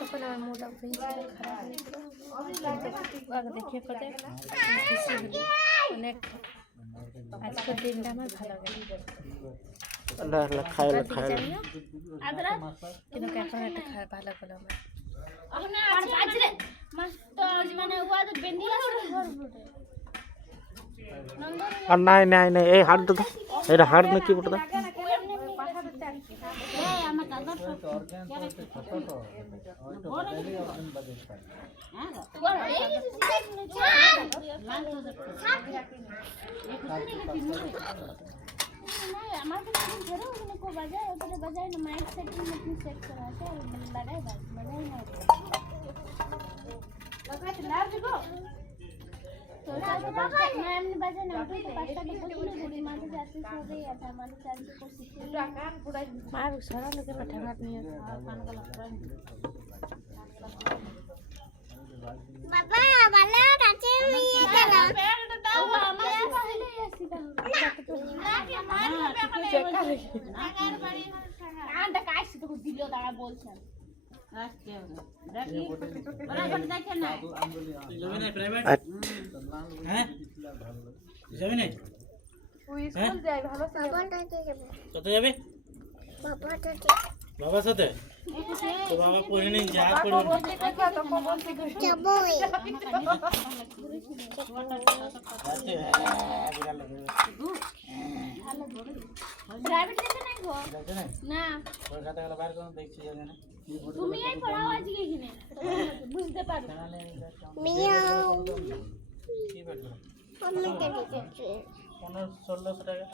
তখন আমার mood of হয়েছিল, খারাপ হয়েছিল। আগে দেখিয়ে কথা খুশি হলি অনেক। আজকের দিনটা আমার ভালো গেল। কিন্তু এখন একটা ভালো গেল আর নাই নাই নাই এই হাট তো এটা হাট না কি বলতো আমার কাছে ধরো ওখানে কো বাজায় ওখানে বাজায় না মাইক সেটিং মতন সেট করা আছে লাগাই বাজ বাজাই না লাগাতে লাভ দিবো তো বাবা না এমনি বাজায় না তো পাঁচটা তো পছন্দ করি মাঝে যাচ্ছে সবে আছে আমাদের চালতে কো শিখে কান পুরাই মার সারা লোকে পাঠাঘাট নিয়ে কান গলা পুরাই বাবা ভালো কাছে নিয়ে গেল প্যান্ট দাও আমার পাহলে আসি আন্টা কাইছে তো দিলো তারা বলছেন আজকে দেখি ওরা ঘট দেখে না যাবে না প্রাইভেট হ্যাঁ যাবে না ওই স্কুল যাই ভালো বাবাটাকে যাবে কত যাবে বাবাটাকে বাবার সাথে তো বাবা পড়ে নেই যা পড়বে যাবই প্রাইভেট যেতে নাই গো না কলকাতা গেলে বাইরে কোন দেখছি জানে না তুমি এই পড়াও আজকে এখানে বুঝতে পারো মিয়াও কি বেটলো আমাকে দিতে 1500-1600 টাকা